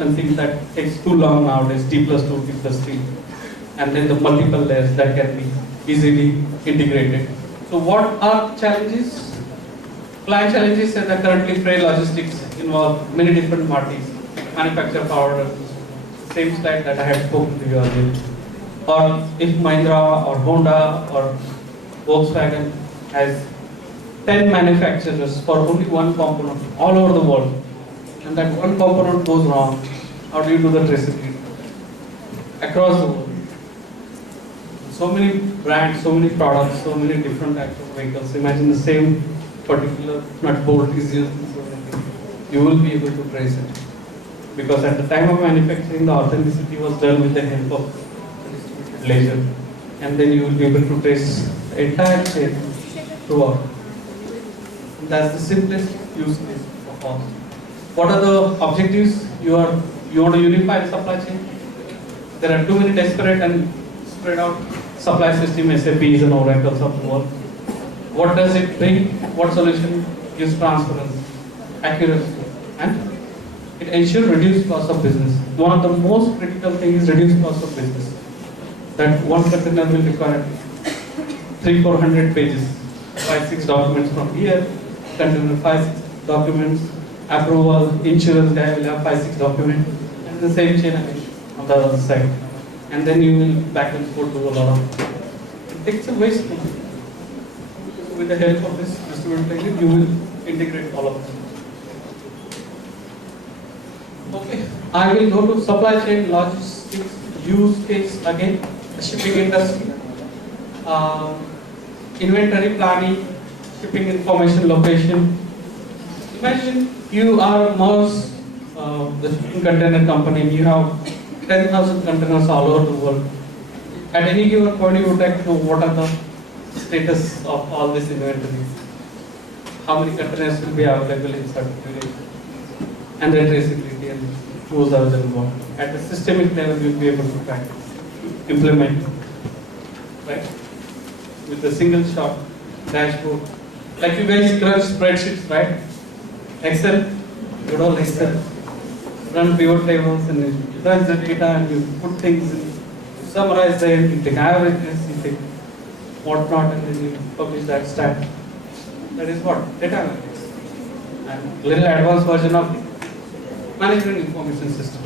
and things that takes too long nowadays, T plus 2, T plus 3, and then the multiple layers that can be easily integrated. So what are challenges? Client challenges that are currently freight logistics involve many different parties, manufacturer, forwarder, same slide that I had spoken to you earlier. Or if Mahindra or Honda or Volkswagen has 10 manufacturers for only one component all over the world, and that one component goes wrong, how do you do the traceability? Across the world. So many brands, so many products, so many different types of vehicles. Imagine the same particular nut bolt is used in so many things. You will be able to trace it. Because at the time of manufacturing, the authenticity was done with the help of distributed ledger. And then you will be able to trace the entire chain throughout. And that's the simplest use case of all. What are the objectives? You want to unify the supply chain. There are too many disparate and spread out supply system, SAPs and Oracles of the world. What does it bring? What solution gives transparency, accuracy, and it ensures reduced cost of business. One of the most critical things is reduced cost of business. That one container will require 300-400 pages, 5-6 documents from here, container 5-6 documents, approval, insurance guy will have 5-6 documents, and the same chain again on the other side. And then you will back and forth do a lot of it takes a waste. So with the help of this distributed ledger, you will integrate all of them. Okay, I will go to supply chain logistics use case again, the shipping industry, inventory planning, shipping information location. Imagine you are Maersk, the shipping container company, and you have 10,000 containers all over the world. At any given point, you would like to know what are the status of all these inventories. How many containers will be available in certain period, and then traceability and who's available. At the systemic level, you will be able to track, implement, right? With a single shot dashboard. Like you guys crunch spreadsheets, right? Excel, good old Excel. Run pivot tables and you crunch the data and you put things in, you summarize them, you take averages, you take whatnot, and then you publish that stat. That is what? Data analytics. And little advanced version of it, management information system.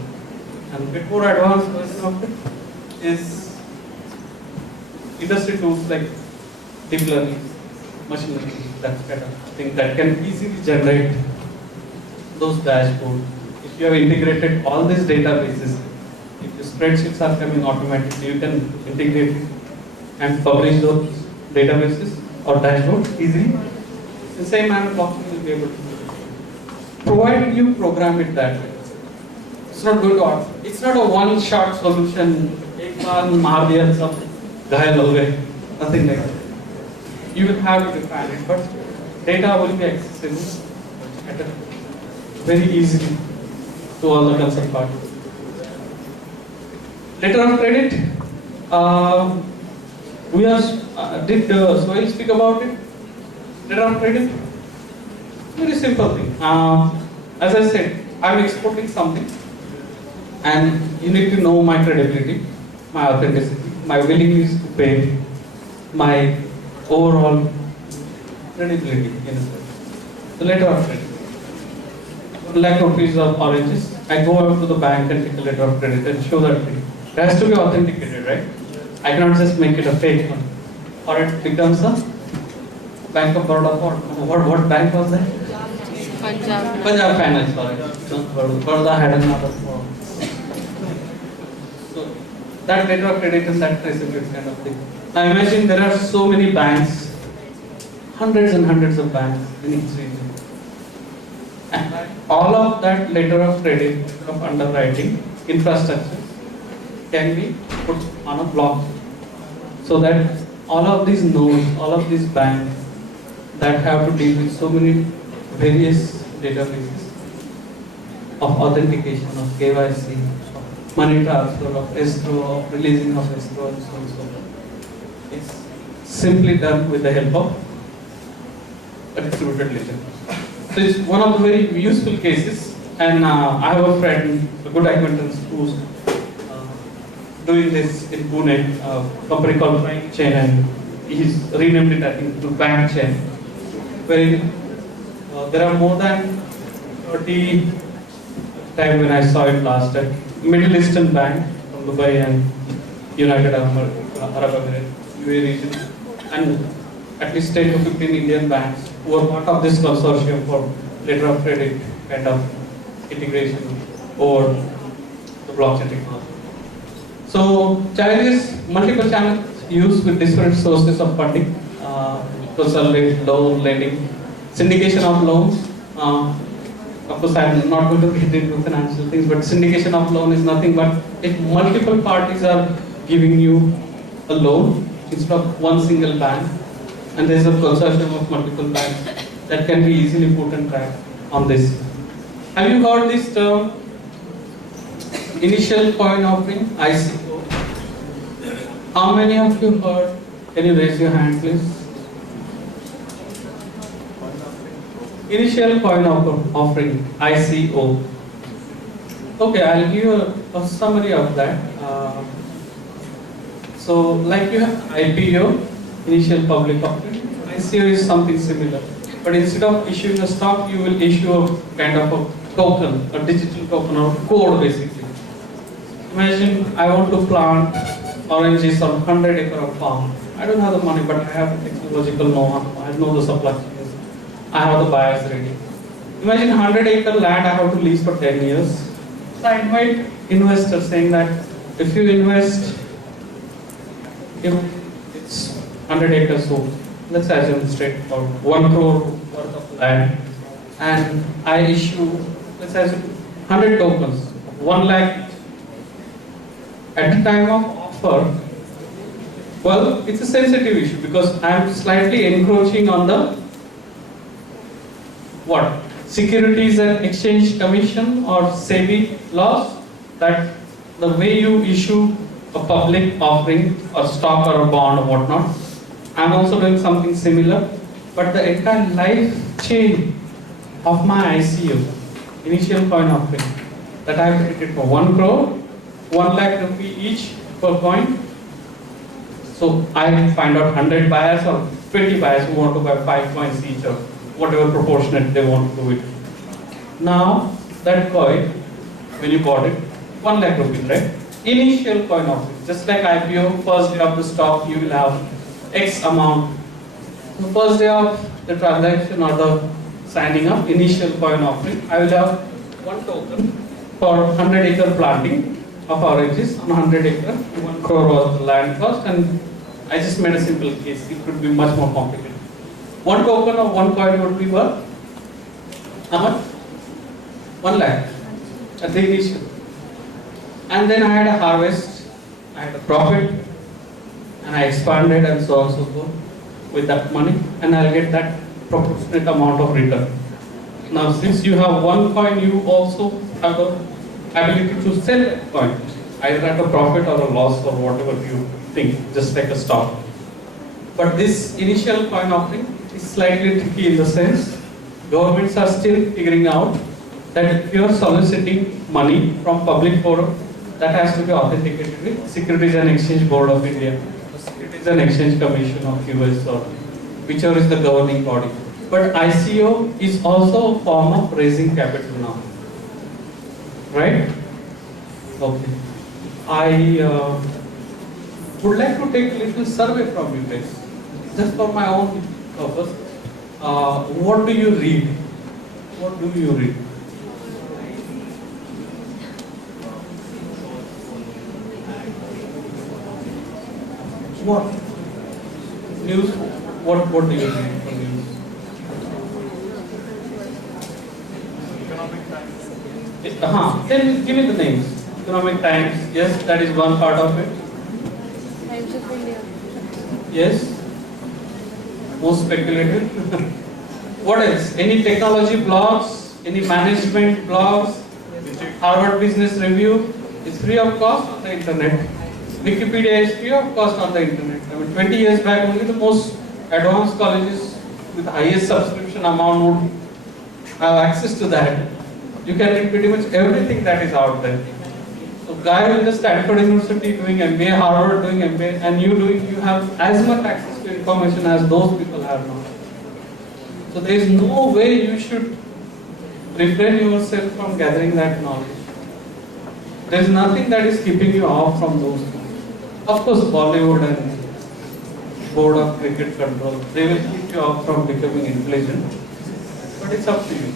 And a bit more advanced version of it is industry tools like deep learning, machine learning, that kind of thing that can easily generate those dashboards. If you have integrated all these databases, if the spreadsheets are coming automatically, you can integrate it and publish those databases or dashboards easily. The same manner blockchain will be able to do it, provided you program it that way. It's not going to. It's not a one-shot solution. Ek baar maar diya sab ghayal ho gaye. Nothing like that. You will have to define it, but data will be accessible at a very easily to all the concerned parties. Letter of credit. We have did Sohail speak about it? Letter of credit. Very simple thing. As I said, I'm exporting something, and you need to know my credibility, my authenticity, my willingness to pay, my overall credibility in a sense. The letter of credit. 1 lakh rupees of oranges. I go out to the bank and take a letter of credit and show that thing. It has to be authenticated, right? I cannot just make it a fake one. Or it becomes a Bank of Baroda. What bank was that? Punjab. Punjab Finance, sorry. Baroda had another form. So that letter of credit and that traceability kind of thing. Now imagine there are so many banks, hundreds and hundreds of banks in each region. And all of that letter of credit of underwriting infrastructure can be put on a blockchain, so that all of these nodes, all of these banks that have to deal with so many various databases of authentication, of KYC, of money transfer, of escrow, of releasing of escrow, and so on and so forth. It's simply done with the help of a distributed ledger. So it's one of the very useful cases And I have a friend, a good acquaintance, who's doing this in Pune, a company called Bank Chain, and he's renamed it, I think, to Bank Chain. Where there are more than 30, time when I saw it last time, Middle Eastern Bank from Dubai and United Arab Emirates, UAE region, and at least 10 to 15 Indian banks who are part of this consortium for letter of credit kind of integration over the blockchain technology. So challenges, multiple channels used with different sources of funding, consolidate loan lending, syndication of loans. Of course, I'm not going to get into financial things, but syndication of loan is nothing but if multiple parties are giving you a loan instead of one single bank, and there is a consortium of multiple banks that can be easily put and track on this. Have you heard this term, initial coin offering, ICO? How many of you heard? Can you raise your hand, please? Initial coin offering, ICO. Okay, I'll give you a summary of that. So, like you have IPO, initial public offering, ICO is something similar. But instead of issuing a stock, you will issue a kind of a token, a digital token or code basically. Imagine I want to plant oranges on 100-acre of farm. I don't have the money, but I have the technological know-how. I know the supply chains. I have the buyers ready. Imagine 100-acre land I have to lease for 10 years. So I invite investors saying that if you invest, it's 100 acres, so let's assume straight for 1 crore worth of land, and I issue, let's assume 100 tokens, 1 lakh at the time of offer. Well, it's a sensitive issue because I am slightly encroaching on the what? Securities and Exchange Commission or SEBI laws, that the way you issue a public offering or stock or a bond or whatnot. I'm also doing something similar, but the entire life chain of my ICO, initial coin offering, that I have created for 1 crore, 1 lakh rupee each per coin. So I find out 100 buyers or 20 buyers who want to buy 5 coins each or whatever proportionate they want to do it. Now that coin, when you bought it, 1 lakh rupees, right? Initial coin offering, just like IPO, first day of the stock you will have X amount. The first day of the transaction or the signing up, initial coin offering, I will have 1 token for 100-acre planting of oranges on 100 acre, 1 crore was the land cost, and I just made a simple case. It could be much more complicated. 1 token of 1 coin would be worth how much? 1 lakh at the initial. And then I had a harvest, I had a profit, and I expanded and so on and so forth with that money, and I'll get that proportionate amount of return. Now, since you have 1 coin, you also have the ability to sell that coin, either at a profit or a loss or whatever you think, just like a stock. But this initial coin offering is slightly tricky in the sense governments are still figuring out that if you are soliciting money from public forum, that has to be authenticated with Securities and Exchange Board of India, Securities and Exchange Commission of US, or whichever is the governing body. But ICO is also a form of raising capital now, right? Okay. I would like to take a little survey from you guys, just for my own purpose. What do you read? What do you read? What? News? What do you read from news? Economic Times. Then give me the names. Economic Times, yes, that is one part of it. Times of India. Yes. Most speculative. What else? Any technology blogs? Any management blogs? Harvard Business Review is free of cost on the internet. Wikipedia is free of cost on the internet. I mean, 20 years back, only the most advanced colleges with the highest subscription amount would have access to that. You can read pretty much everything that is out there. So guy in the Stanford University doing MBA, Harvard doing MBA, and you have as much access to information as those people have now. So there is no way you should refrain yourself from gathering that knowledge. There is nothing that is keeping you off from those things. Of course, Bollywood and Board of Cricket Control, they will keep you off from becoming intelligent, but it's up to you.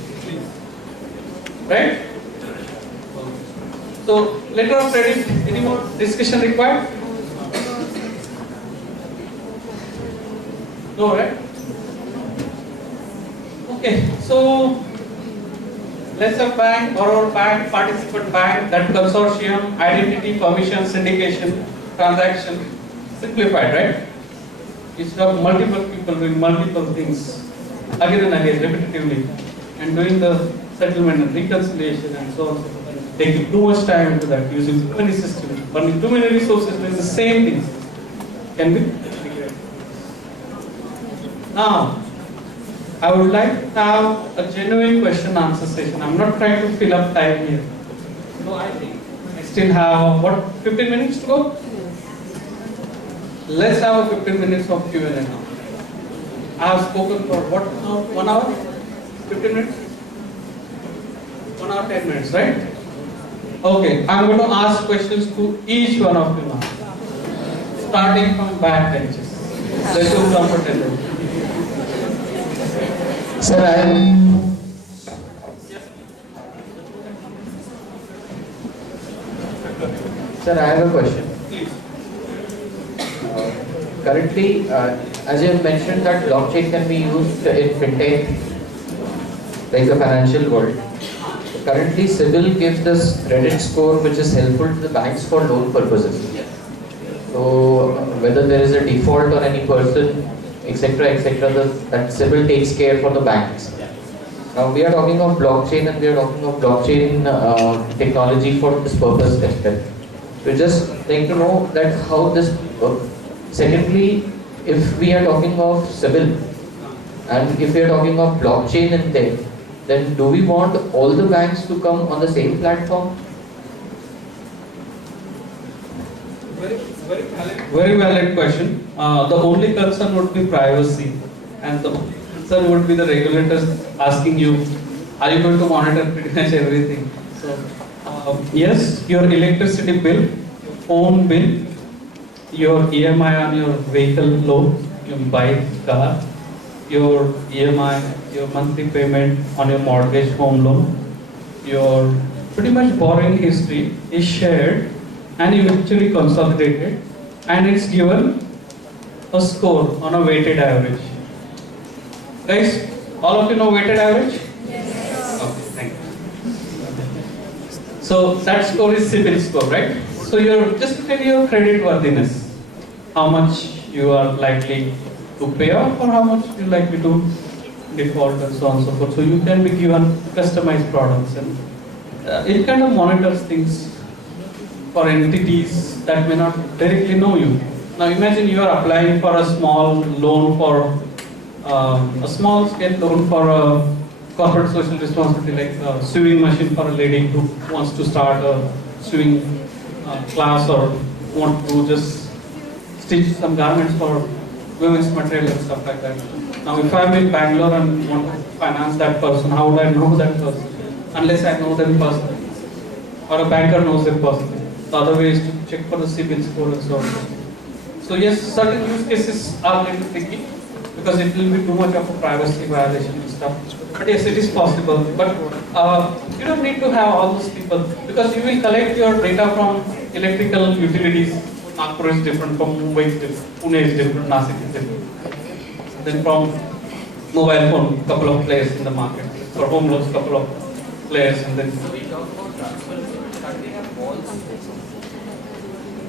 Right? So, letter of credit, any more discussion required? No, right? Okay, so let's have bank, borrower bank, participant bank, that consortium, identity, permission, syndication, transaction, simplified, right? Instead of multiple people doing multiple things again and again, repetitively, and doing the settlement and reconciliation and so on, taking too much time into that, using too many systems, burning too many resources, doing the same things, can be integrated. Now, I would like to have a genuine question answer session. I'm not trying to fill up time here. So I think I still have, what, 15 minutes to go? Let's have a 15 minutes of Q&A now. I have spoken for what now? 1 hour? 15 minutes? 1 hour, 10 minutes, right? Okay, I'm going to ask questions to each one of you now. Starting from back benches. Let's do comfortable. Sir, I have a question. Please. Currently, as you have mentioned that blockchain can be used in fintech, like the financial world. Currently, CIBIL gives this credit score which is helpful to the banks for loan purposes. So, whether there is a default on any person, etc., that CIBIL takes care for the banks. Now, we are talking of blockchain and we are talking of blockchain technology for this purpose as well. We just like to know that how this works. Secondly, if we are talking of CIBIL and if we are talking of blockchain in there, then do we want all the banks to come on the same platform? Very valid question. The only concern would be privacy, and the concern would be the regulators asking you, are you going to monitor pretty much everything? So, yes, your electricity bill, your phone bill, your EMI on your vehicle loan, your bike, car, your EMI, your monthly payment on your mortgage home loan, your pretty much borrowing history is shared and eventually consolidated, and it's given a score on a weighted average. Guys, all of you know weighted average? Yes. Okay, thank you. So that score is CIBIL score, right? So you're just tell your credit worthiness, how much you are likely to pay off or how much you're likely to default and so on and so forth. So you can be given customized products, and it kind of monitors things for entities that may not directly know you. Now imagine you are applying for a small loan for a small scale loan for a corporate social responsibility, like a sewing machine for a lady who wants to start a sewing class or want to just stitch some garments for women's material and stuff like that. Now if I'm in Bangalore and want to finance that person, how would I know that person? Unless I know them personally, or a banker knows them personally. The other way is to check for the CIBIL score and so on. So yes, certain use cases are a little tricky because it will be too much of a privacy violation and stuff. But yes, it is possible. But you don't need to have all those people, because you will collect your data from electrical utilities. Nagpur is different, from Mumbai is different, Pune is different, Nasik is different. Then from mobile phone, couple of players in the market. For home loans, couple of players, and then. So we talk about transfer, can't they have walls?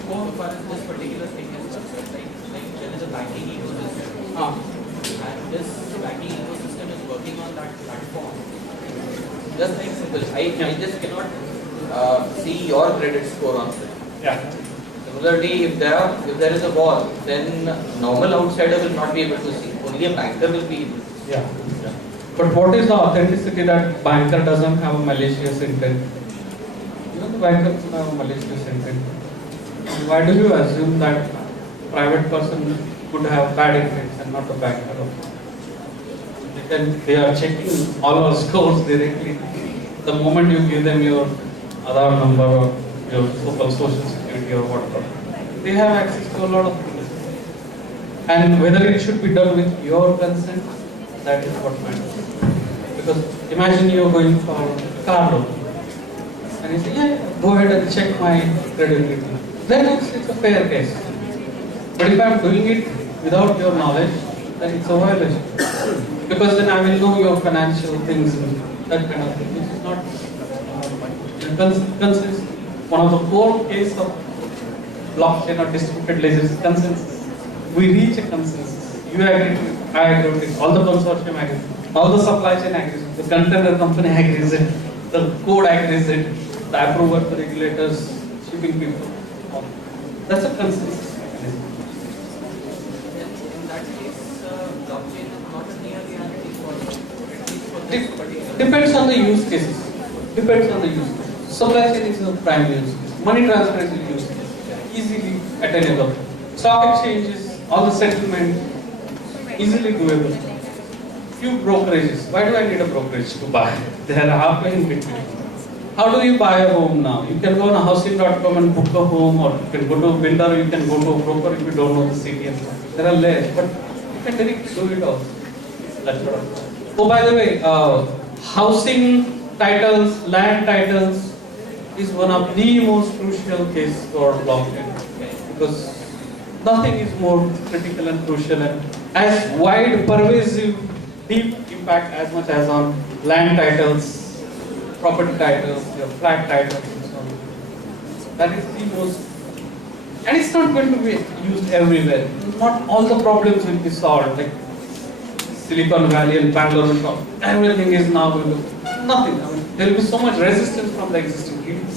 For this particular thing is concerned, like there is a banking ecosystem. And this banking ecosystem is working on that platform. Just like simple, I just cannot see your credit score on it. Yeah. Similarly, if there is a wall, then normal outsider will not be able to see. Only a banker will be able to see. Yeah. But what is the authenticity that banker doesn't have a malicious intent? You know, the banker doesn't have a malicious intent. Why do you assume that private person could have bad intent and not the banker? Then they are checking all our scores directly. The moment you give them your Aadhaar number or your social security or whatever, they have access to a lot of things. And whether it should be done with your consent, that is what matters. Because imagine you are going for a car loan and you say, yeah, go ahead and check my credit rating. Then it's a fair case. But if I am doing it without your knowledge, then it's a violation. Because then I will know your financial things and that kind of thing, which is not consensus. One of the core case of blockchain or distributed ledgers is consensus. We reach a consensus. You agree with it, I agree with it, all the consortium agrees, all the supply chain agrees, the container company agrees it, the code agrees it, the approver, the regulators, shipping people. That's a consensus mechanism. In that case, blockchain is not a near reality for at least for this particular. Depends on the use cases. Depends on the use case. Supply chain is a prime use case. Money transfer is a use case. Easily attainable. Stock exchanges, all the settlement, easily doable. Few brokerages. Why do I need a brokerage to buy? They are halfway in between. How do you buy a home now? You can go on housing.com and book a home, or you can go to a builder, you can go to a broker if you don't know the city and so on. There are layers, but you can directly do it also. That's what I'm saying. Oh, by the way, housing titles, land titles is one of the most crucial case for blockchain, because nothing is more critical and crucial and as wide, pervasive, deep impact as much as on land titles, property titles, your flat titles and so on. That is the most, and it's not going to be used everywhere. Not all the problems will be solved, like Silicon Valley and Bangalore and all. Everything is now going to, nothing. I mean, there will be so much resistance from the existing people.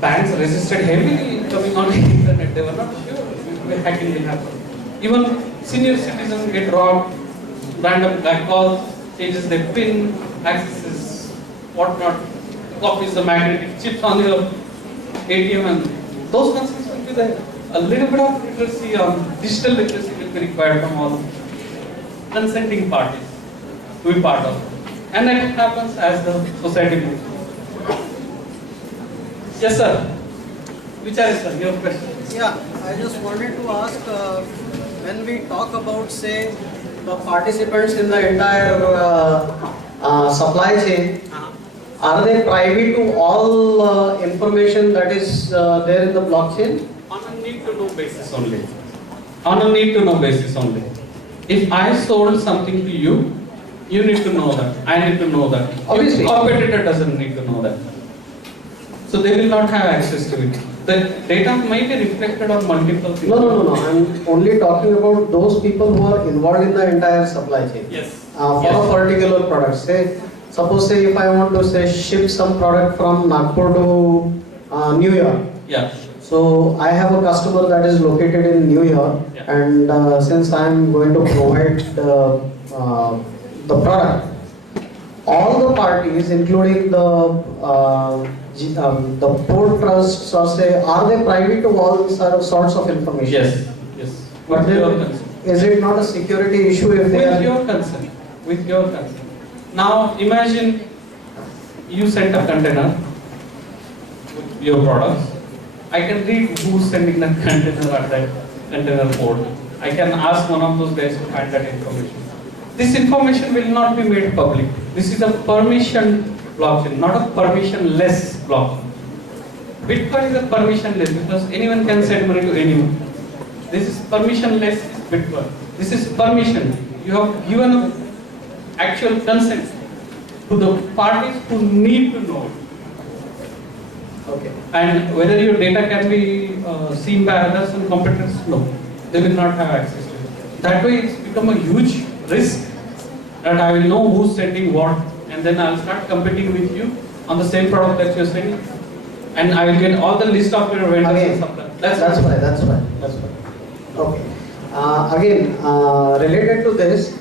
Banks resisted heavily in coming on the internet. They were not sure if hacking will happen. Even senior citizens get robbed, random guy calls, changes their PIN, accesses whatnot, copies the magnetic chips on your ATM, and those concerns will be there. A little bit of literacy on digital literacy will be required from all consenting parties to be part of it. And that happens as the society moves. Yes, sir. Vichar, sir, your question. Yeah, I just wanted to ask, when we talk about, say, the participants in the entire supply chain, are they privy to all information that is there in the blockchain? On a need to know basis only. On a need to know basis only. If I sold something to you, you need to know that. I need to know that. Obviously. Your competitor doesn't need to know that. So they will not have access to it. The data may be reflected on multiple things. No. I'm only talking about those people who are involved in the entire supply chain. Yes. For a particular product. Suppose if I want to ship some product from Nagpur to New York. Yeah. So I have a customer that is located in New York, Yeah. and since I am going to provide the product, all the parties, including the port trusts, are they privy to all sorts of information? Yes. Yes. But With your then, consent. is it not a security issue if they With are? your consent. With your consent. Now imagine you sent a container with your products. I can read who's sending that container at that container port. I can ask one of those guys to find that information. This information will not be made public. This is a permission blockchain, not a permissionless blockchain. Bitcoin is a permissionless because anyone can send money to anyone. This is permissionless Bitcoin. This is permission. You have given an actual consent to the parties who need to know it. Okay. And whether your data can be seen by others and competitors, no. They will not have access to it. That way it's become a huge risk that I will know who's sending what, and then I'll start competing with you on the same product that you're sending. And I will get all the list of your vendors and suppliers. That's why. Okay. Again, related to this,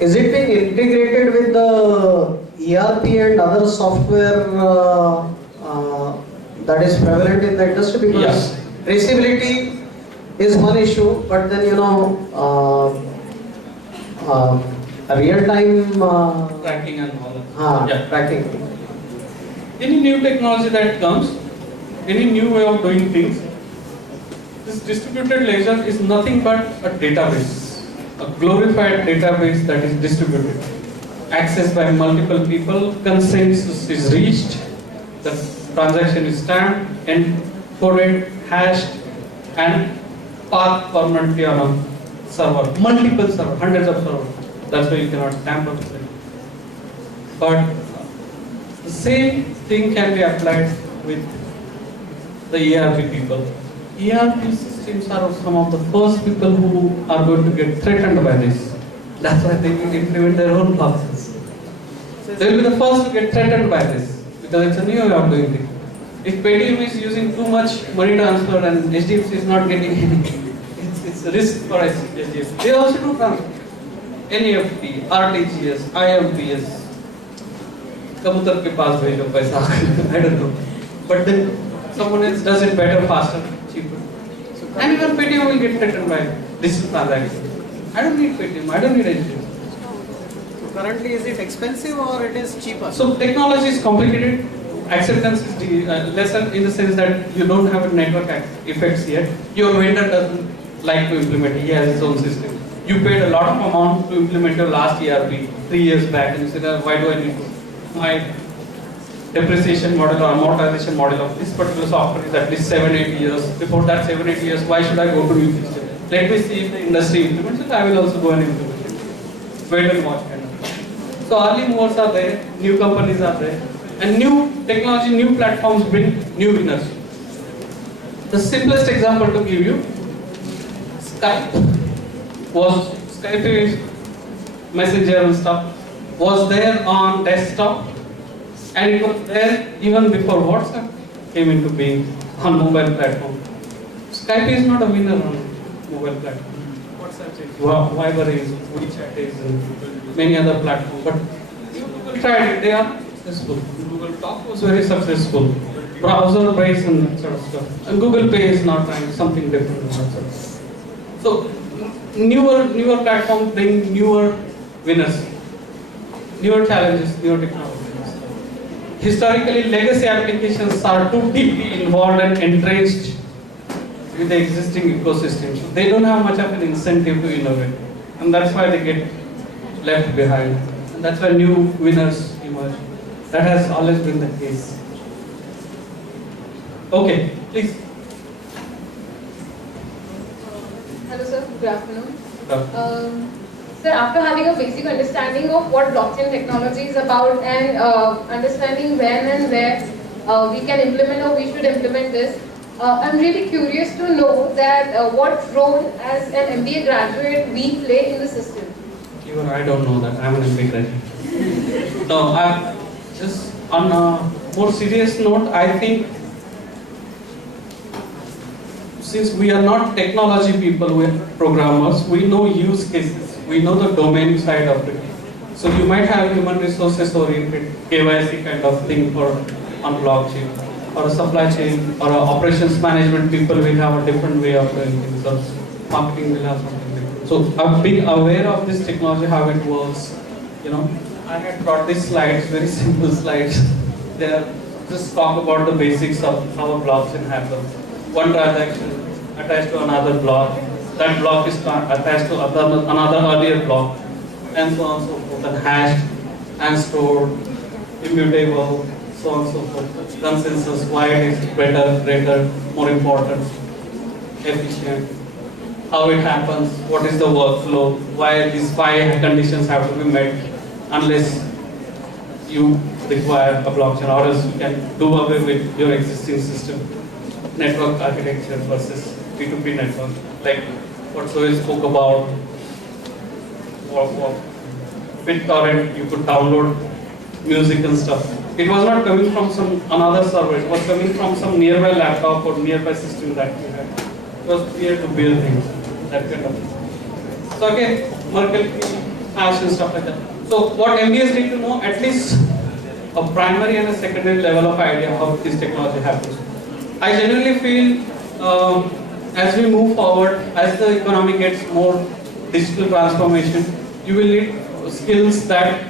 is it being integrated with the ERP and other software that is prevalent in the industry? Because Yes. traceability is one issue, but then real-time Tracking and all that. Yeah. tracking. Any new technology that comes, any new way of doing things, this distributed ledger is nothing but a database, a glorified database that is distributed, accessed by multiple people, consensus is reached, the transaction is stamped, encoded, hashed, and parked permanently on a server, multiple servers, hundreds of servers. That's why you cannot tamper with it. But the same thing can be applied with the ERP people. ERP systems are some of the first people who are going to get threatened by this. That's why they will implement their own process. They will be the first to get threatened by this because it's a new way of doing things. If Paytm is using too much money transfer and HDFC is not getting anything, it's a risk for HDFC. They also do transfer. NEFT, RTGS, IMPS, Kabutar ke paas bhejo paisa, I don't know. But then someone else does it better, faster, cheaper. And even Paytm will get threatened by digital transaction. I don't need Paytm, I don't need HDFC. So currently, is it expensive or it is cheaper? So technology is complicated. Acceptance is lesser in the sense that you don't have a network effects yet. Your vendor doesn't like to implement. He has his own system. You paid a lot of amount to implement your last ERP 3 years back, and you said, why do I need my depreciation model or amortization model of this particular software is at least 7-8 years. Before that 7-8 years, why should I go to new system? Let me see if the industry implements it. I will also go and implement it. Wait and watch kind of thing. So early movers are there, new companies are there, and new technology, new platforms bring new winners. The simplest example to give you, Skype is messenger and stuff, was there on desktop, and it was there even before WhatsApp came into being on mobile platform. Skype is not a winner on mobile platform. WhatsApp is, Viber is, WeChat is, and many other platforms. But Google tried it, they are successful. Google Talk was very successful. Browser based and that sort of stuff. And Google Pay is now trying something different. So newer platforms bring newer winners, newer challenges, newer technologies. Historically, legacy applications are too deeply involved and entrenched with the existing ecosystem. So they don't have much of an incentive to innovate, and that's why they get left behind. And that's why new winners emerge. That has always been the case. Okay, please. Hello sir, good afternoon. Sir, after having a basic understanding of what blockchain technology is about and understanding when and where we can implement or we should implement this, I'm really curious to know that what role as an MBA graduate we play in the system. Even I don't know that. I'm an MBA graduate. No, I'm just on a more serious note, I think since we are not technology people, we are programmers, we know use cases, we know the domain side of it. So you might have human resources oriented KYC kind of thing for on blockchain, or a supply chain, or a operations management people will have a different way of doing things, or marketing will have something different. So I'm being aware of this technology, how it works. You know, I had brought these slides, very simple slides. They are just talk about the basics of how a blockchain happens. One transaction attached to another block, that block is attached to another earlier block, and so on and so forth, and hashed and stored, immutable, so on and so forth. Consensus, why it is better, greater, more important, efficient, how it happens, what is the workflow, why these 5 conditions have to be met, unless you require a blockchain, or else you can do away with your existing system. Network architecture versus P2P network, like what Sohail spoke about. BitTorrent, you could download music and stuff. It was not coming from some another server, it was coming from some nearby laptop or nearby system that you had. It was peer to peer things, that kind of thing. So again, Merkle hash and stuff like that. So what MBAs need to know, at least a primary and a secondary level of idea how this technology happens. I genuinely feel as we move forward, as the economy gets more digital transformation, you will need skills that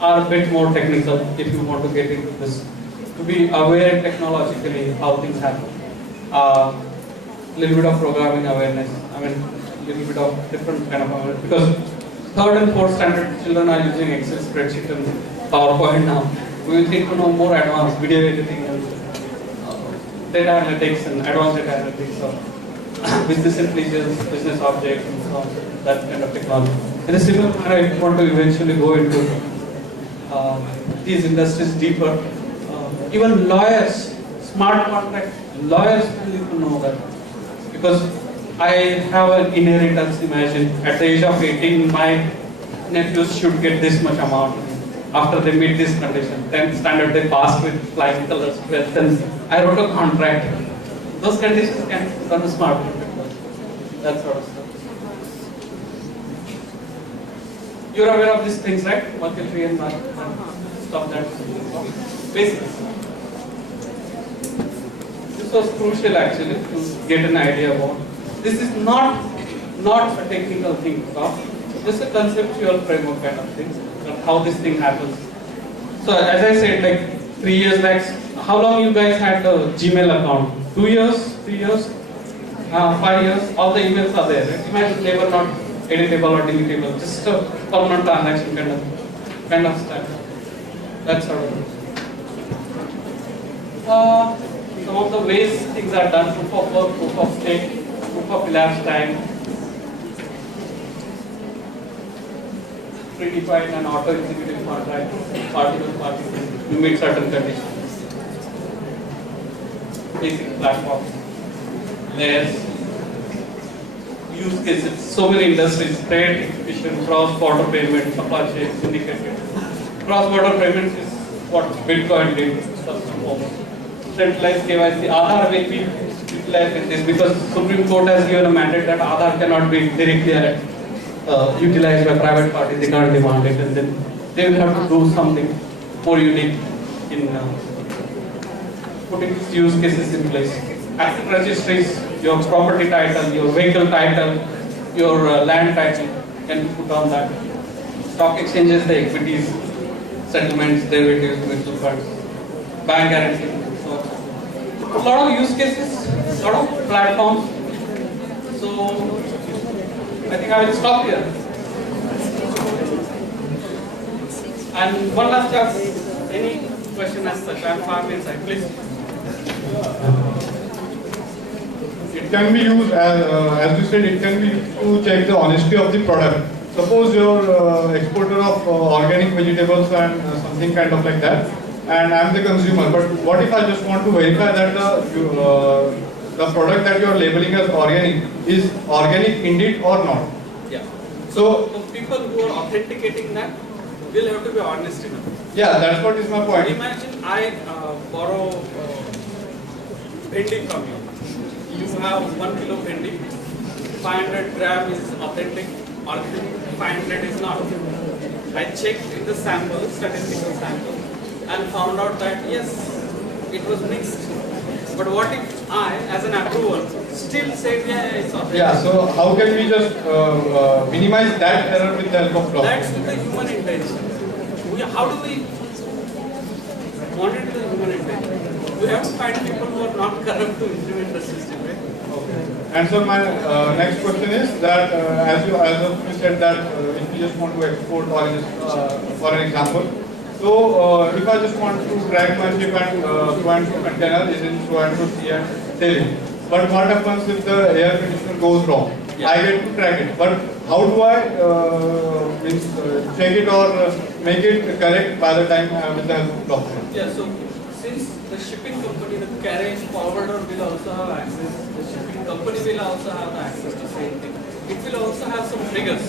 are a bit more technical if you want to get into this. To be aware technologically how things happen. Little bit of programming awareness. I mean, little bit of different kind of awareness, because third and fourth standard children are using Excel spreadsheet and PowerPoint now. We will need to know more advanced video editing and data analytics and advanced data analytics or business intelligence, business objects and so on, that kind of technology. In a similar manner, if you want to eventually go into these industries deeper, even lawyers, smart contract lawyers need to know that, because I have an inheritance. Imagine at the age of 18, my nephews should get this much amount. After they meet this condition, 10th standard they passed with flying colors, 12th, and I wrote a contract. Those conditions can be done smart contract. That sort of stuff. You're aware of these things, right? Merkle tree and stuff that basics. This was crucial actually to get an idea about. This is not a technical thing, just a conceptual framework kind of thing, how this thing happens. So as I said, like 3 years back, how long you guys had the Gmail account? 2 years, 3 years, 5 years? All the emails are there, right? Imagine they were not editable or deletable, just a permanent transaction kind of stuff. That's sort of some of the ways things are done: proof of work, proof of stake, proof of elapsed time, predefine and auto-executive contract, party, you meet certain conditions. Basic platform, layers, use cases, so many industries, trade, exhibition, cross-border payment, supply chain, syndicated. Cross-border payments is what Bitcoin did first and foremost. Centralized KYC, Aadhaar will be utilized in this, because Supreme Court has given a mandate that Aadhaar cannot be directly utilized by private parties. They can't demand it, and then they will have to do something more unique in putting these use cases in place. Asset registries, your property title, your vehicle title, your land title can be put on that. Stock exchanges, the equities, settlements, derivatives, mutual funds, bank guarantee. So, a lot of use cases, a lot of platforms. So, I think I will stop here. And one last chance, any question as such? I am 5 minutes inside, please. It can be used as you said, it can be used to check the honesty of the product. Suppose you're exporter of organic vegetables and something kind of like that, and I'm the consumer. But what if I just want to verify that the product that you're labeling as organic is organic indeed or not? Yeah. So the people who are authenticating that will have to be honest enough. yeah, that's what is my point. Imagine I borrow bhendi from you. You have 1 kilo bhendi, 500 gram is authentic, or 500 is not. I checked in the sample, statistical sample, and found out that yes, it was mixed. But what if I, as an approver, still say yeah, it's authentic? Yeah, so how can we just minimize that error with the help of blockchain? That's the human intention. How do we monitor the human intention? We have to find people who are not corrupt to implement the system, right? Okay. And so my next question is that as you said that if you just want to export or just for an example, so if I just want to track my ship and so and so container is in so and so sea and sailing, but what happens if the air conditioner goes wrong? Yeah. I get to track it, but how do I check it or make it correct by the time with the help of blockchain? Yeah, so since the shipping company, the carriage forwarder will also have access, the shipping company will also have the access to same thing. It will also have some triggers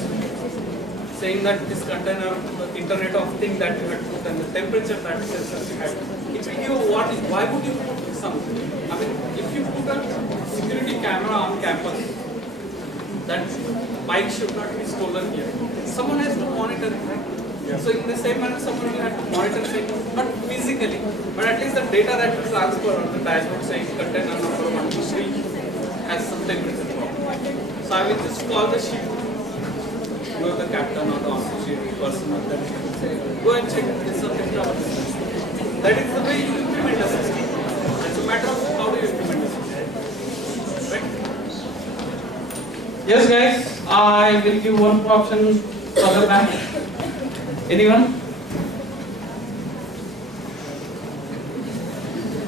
saying that this container, the Internet of Things that you had put and the temperature that sensors you had, it will give you what is, why would you put something? I mean, if you put a security camera on campus, that bike should not be stolen here. Someone has to monitor it, right? Yeah. So in the same manner, someone will have to monitor it, not physically, but at least the data that will transfer on the dashboard saying container number 1 to 3 has something written wrong. So I will just call the sheep, go to the captain or the officer person on that sheet and say, go and check this something wrong. That is the way you implement the system. It's a matter of how do you implement the system. Right? Yes guys, I will give one option further back. Anyone?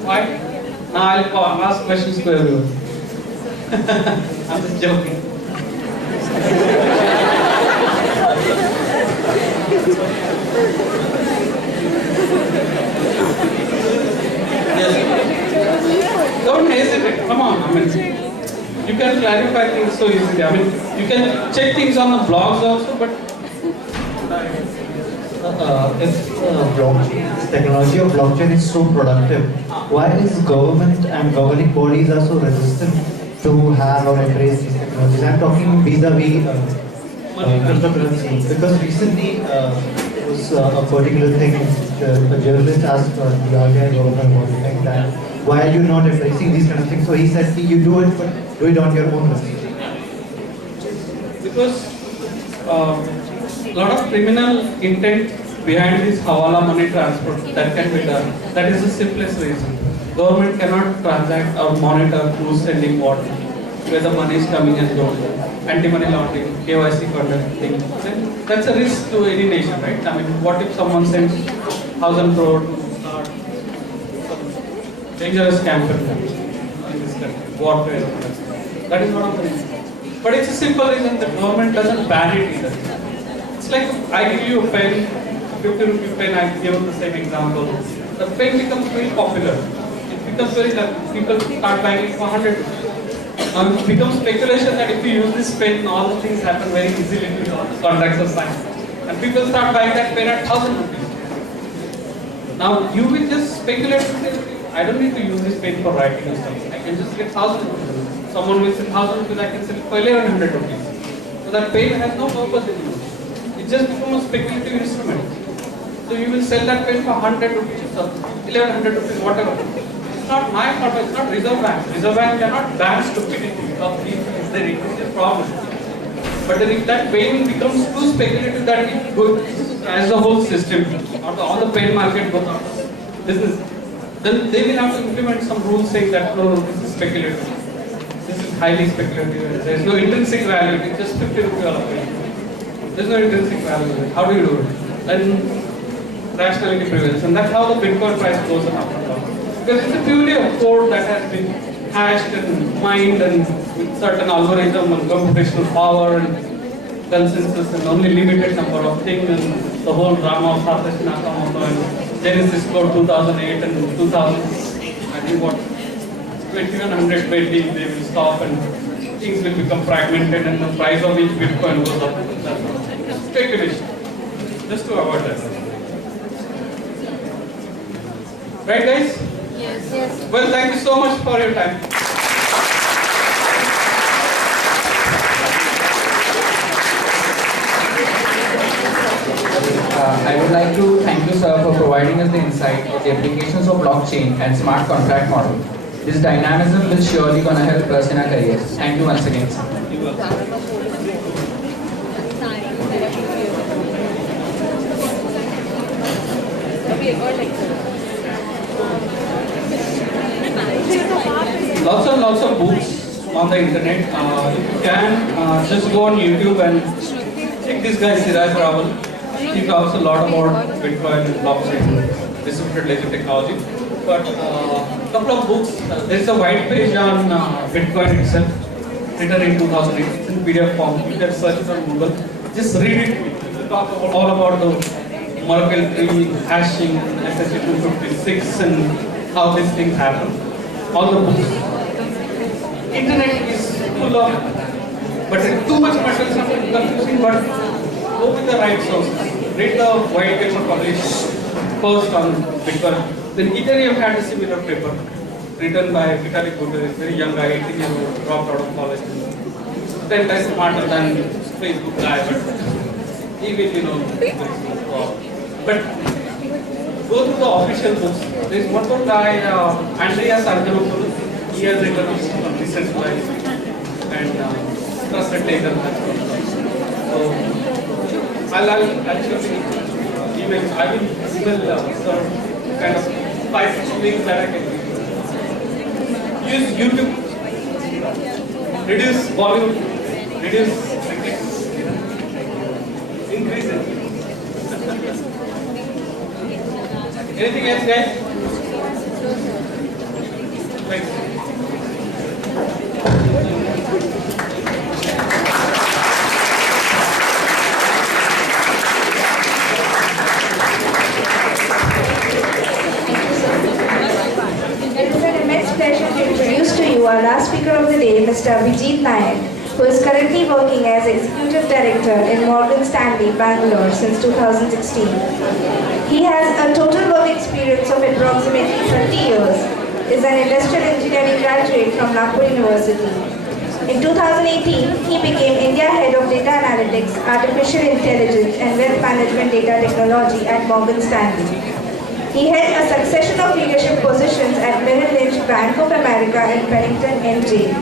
Why? Now I'll ask questions to everyone. I'm just joking. Yes. Don't hesitate. Come on. I mean, you can clarify things so easily. I mean, you can check things on the blogs also, but. If blockchain, technology of blockchain is so productive, why is government and governing bodies are so resistant to have or embrace these technologies? I'm talking vis-a-vis cryptocurrency, because recently there was a particular thing, a journalist asked the RBI governor about like that, why are you not embracing these kind of things? So he said, you do it, but do it on your own risk. Because a lot of criminal intent behind this Hawala money transfer that can be done. That is the simplest reason. Government cannot transact or monitor who's sending what, where the money is coming and going. Anti-money laundering, KYC conduct thing. Then that's a risk to any nation, right? I mean, what if someone sends 1,000 crore to start some dangerous campaign in this country, warfare? That is one of the reasons. But it's a simple reason the government doesn't ban it either. It's like I give you a pen, 50 rupee pen, I give the same example. The pen becomes very popular. It becomes very like people start buying it for 100 rupees. It becomes speculation that if you use this pen, all the things happen very easily to you, all the contracts are signed. And people start buying that pen at 1,000 rupees. Now you will just speculate and say, I don't need to use this pen for writing or something. I can just get 1,000 rupees. Someone will sell 1,000 rupees, I can sell it for 1,100 rupees. So that pen has no purpose anymore. It just becomes a speculative instrument. So you will sell that pen for 100 rupees or 1,100 rupees, whatever. It's not my fault, it's not Reserve Bank. Reserve Bank cannot ban stupidity because if they increase the problem. But if that pen becomes too speculative that it goes as the whole system, or all the pen market goes out of business, then they will have to implement some rules saying that no, this is speculative. This is highly speculative. There is no intrinsic value, it's just 50 rupees or a There's no intrinsic value. How do you do it? Then rationality prevails, and that's how the Bitcoin price goes up and down. Because it's purely a code that has been hashed and mined and with certain algorithm and computational power and consensus and only limited number of things and the whole drama of Satoshi Nakamoto and Genesis Code 2008 and 2000. I think what 2120 they will stop and things will become fragmented and the price of each Bitcoin goes up. That's speculation. Just to avoid that. Right guys? Yes. Yes. Well, thank you so much for your time. I would like to thank you, sir, for providing us the insight of the applications of blockchain and smart contract model. This dynamism will surely going to help us in our careers. Thank you once again, sir. Lots of books on the internet. If you can, just go on YouTube and check this guy Siraj Rawal. He talks a lot about Bitcoin and blockchain, distributed ledger technology. But a couple of books. There is a white page on Bitcoin itself, written in 2008. It's in PDF form. You can search it on Google. Just read it. It will talk all about the Merkle tree, hashing, SHA-256, and how these things happen. All the books. Internet is full of, but too much material is confusing. But go with the right sources. Read the white paper published first on Bitcoin. Then Ethereum had a similar paper written by Vitalik Buterin, very young guy, 18 years old, dropped out of college. 10 times smarter than Facebook guy, but he will, but go through the official books. There is one more guy, Andreas Angelopoulos. He has written a book on decentralized and trusted data. So I'll actually email. I will email some kind of 5-6 links that I can use YouTube. Reduce volume, reduce clicks, increase it. Anything else, guys? Thanks. It is an immense pleasure to introduce to you our last speaker of the day, Mr. Abhijit Nayak, who is currently working as Executive Director in Morgan Stanley, Bangalore since 2016. He has a total work experience of approximately 30 years, is an industrial engineering graduate from Nagpur University. In 2018, he became India Head of Data Analytics, Artificial Intelligence and Wealth Management Data Technology at Morgan Stanley. He held a succession of leadership positions at Merrill Lynch, Bank of America and Pennington MJ.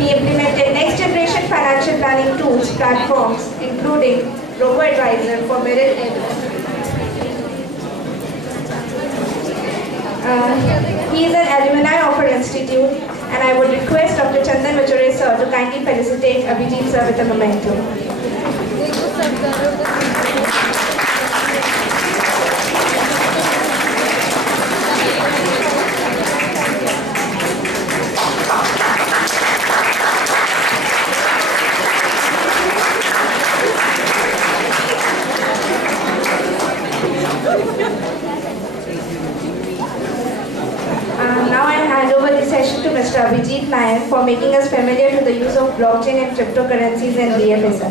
He implemented next-generation financial planning tools, platforms, including RoboAdvisor for Merrill Lynch. He is an alumni of our institute, and I would request Dr. Chandan Vachure sir to kindly felicitate Abhijit sir with a memento. Now I hand over the session to Mr. Abhijit Nayak for making us familiar to the use of blockchain and cryptocurrencies and BFSI.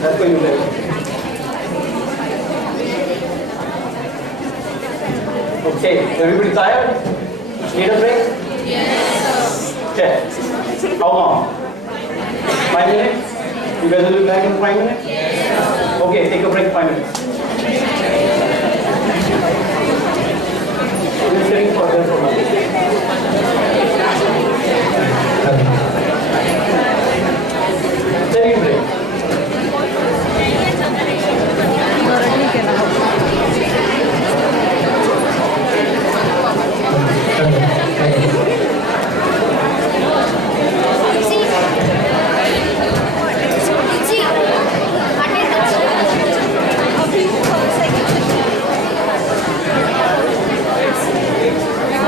That's what you live. Okay, everybody tired? Need a break? Yes. Okay. How long? 5 minutes? You guys will be back in 5 minutes? Yes. Okay, take a break 5 minutes. We're sitting further from us. Second break.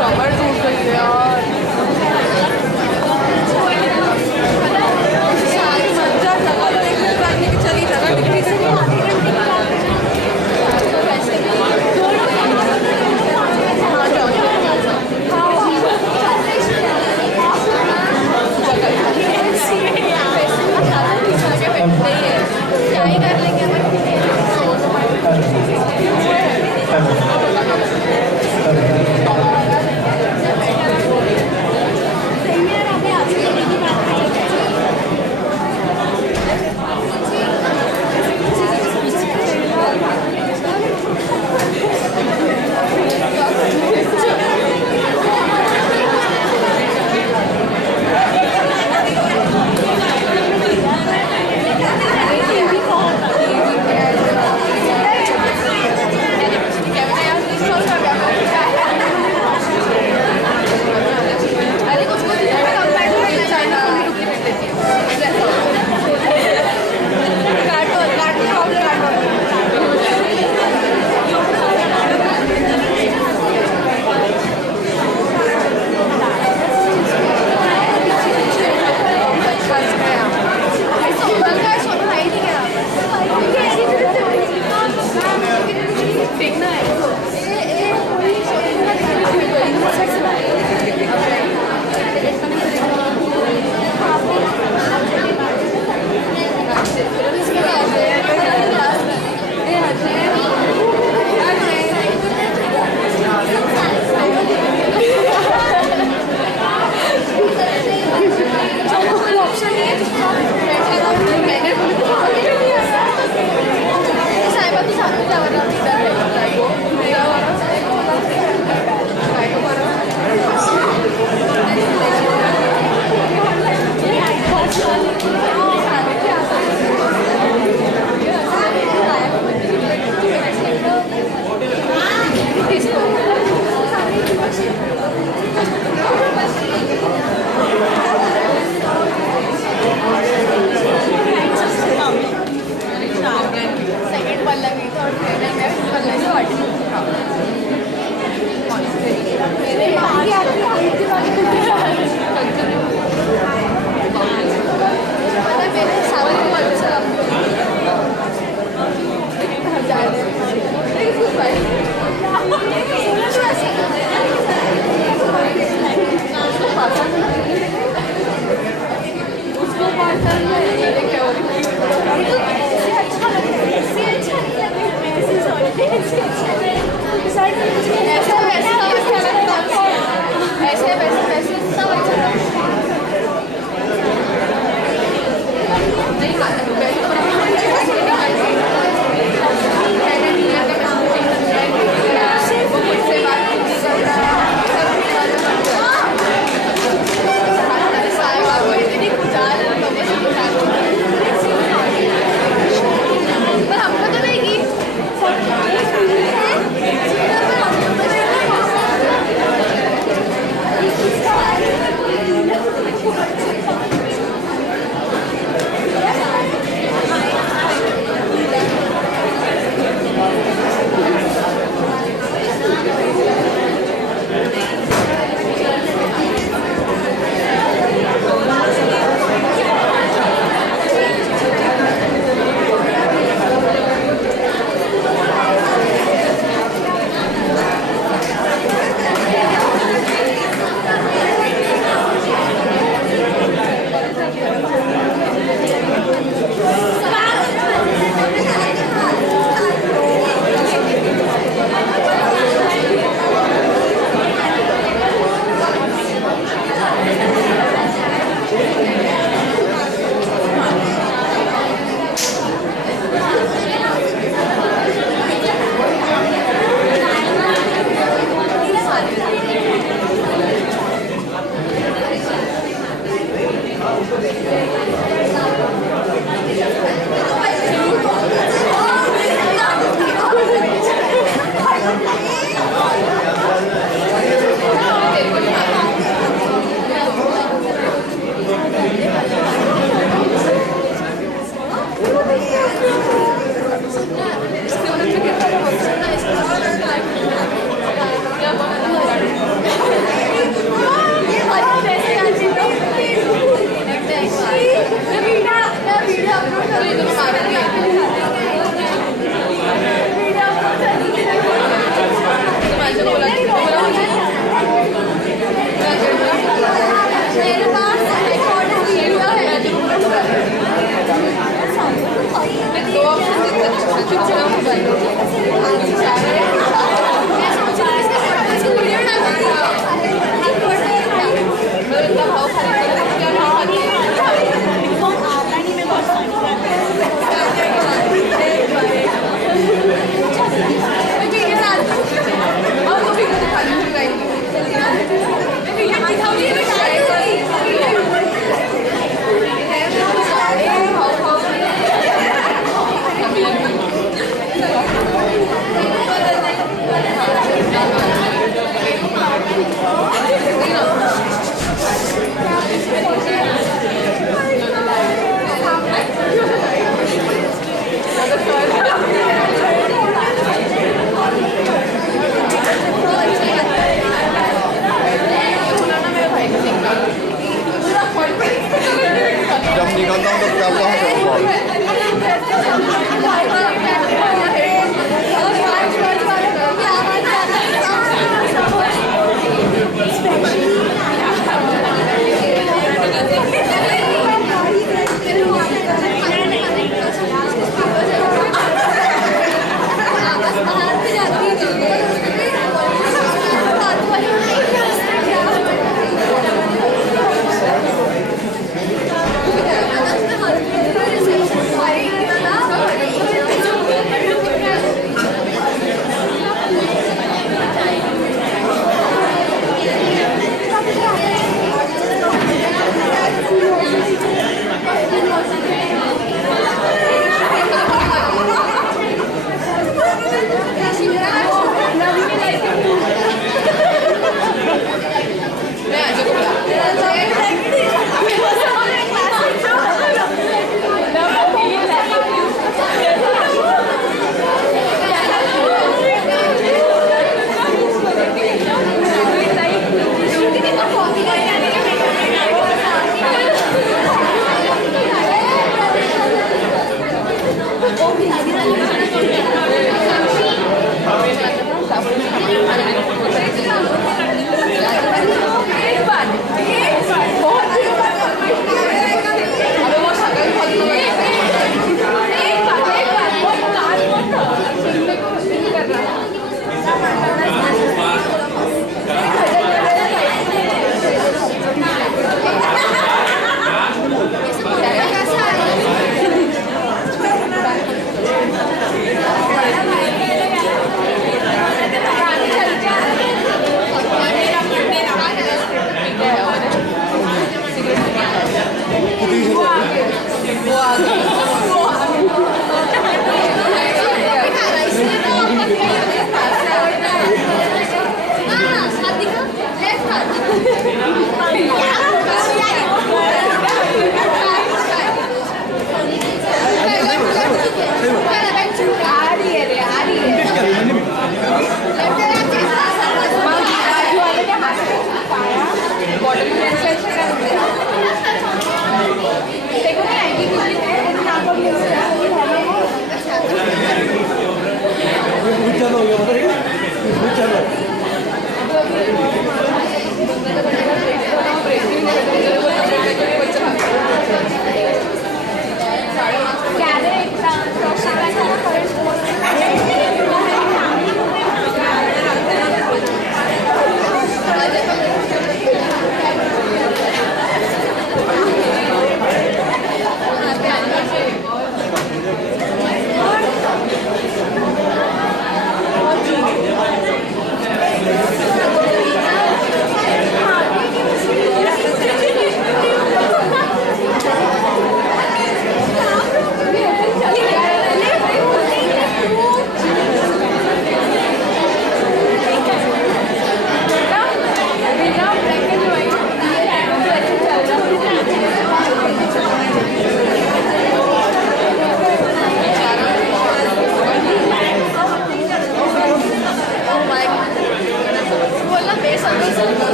Rubber टूट गई है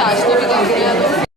charge को भी कर दिया तो